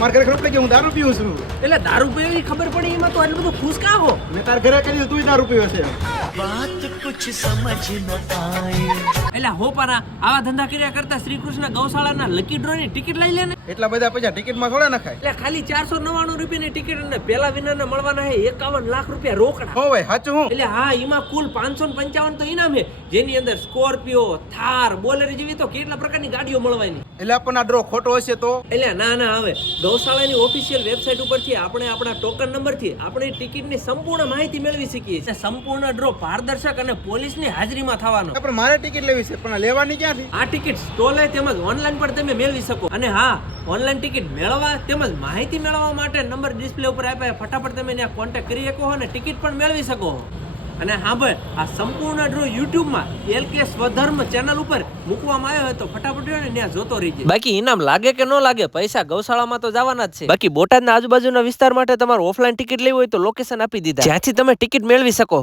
મારા ઘરે ખબર પડી કે હું દારૂ પીવું છું. એટલે દારૂ પીવી ખબર પડી એમાં તો આટલું બધું ખુશ કા હો? મેં તારા ઘરે કરી તું દારૂ પીવે છે. એટલે હો પારા આવા ધંધા કર્યા કરતા શ્રી કૃષ્ણ ગૌશાળાના લકી ડ્રો ની ટિકિટ લઈ લે ને. એટલા બધા પૈસા ટિકિટમાં થોડા નખાય. એટલે ખાલી 499 રૂપિયાની ટિકિટ અને પેલા વિનરને મળવાના છે 51 લાખ રૂપિયા રોકડા. હો ભાઈ સાચું હું. એટલે હા એમાં કુલ 555 તો ઇનામ છે, જેની અંદર સ્કોર્પિયો, થાર, બોલેરો જેવી તો કેટલા પ્રકારની ગાડીઓ મળવાની. એટલે આપણને આ ડ્રો ખોટો હશે તો? એટલે ના હવે ગૌશાળાની ઓફિશિયલ વેબસાઇટ ઉપરથી આપણે આપણા ટોકન નંબરથી આપણી ટિકિટની સંપૂર્ણ માહિતી મેળવી શકીએ છીએ. સંપૂર્ણ ડ્રો પારદર્શક અને પોલીસની હાજરીમાં થવાનો. પણ મારે ટિકિટ લેવી છે, પણ લેવાની ક્યાંથી? આ ટિકિટ સ્ટોલે તેમજ ઓનલાઈન પર તમે મેળવી શકો. અને હા, ઓનલાઈન ટિકિટ મેળવવા તેમજ માહિતી મેળવવા માટે નંબર ડિસ્પ્લે ઉપર આપ્યા, ફટાફટ તમે ત્યાં કોન્ટેક્ટ કરી શકો અને ટિકિટ પણ મેળવી શકો. અને હા ભાઈ, આ સંપૂર્ણ ડ્રો યુટ્યુબમાં LK સ્વધર્મ ચેનલ ઉપર મૂકવામાં આવ્યો હોય તો ફટાફટ ત્યાં જોતો રહીજે. બાકી ઇનામ લાગે કે ન લાગે, પૈસા ગૌશાળામાં તો જવાના જ છે. બાકી બોટાદના આજુબાજુના વિસ્તાર માટે તમારે ઓફલાઈન ટિકિટ લેવી હોય તો લોકેશન આપી દીધા, જ્યાંથી તમે ટિકિટ મેળવી શકો.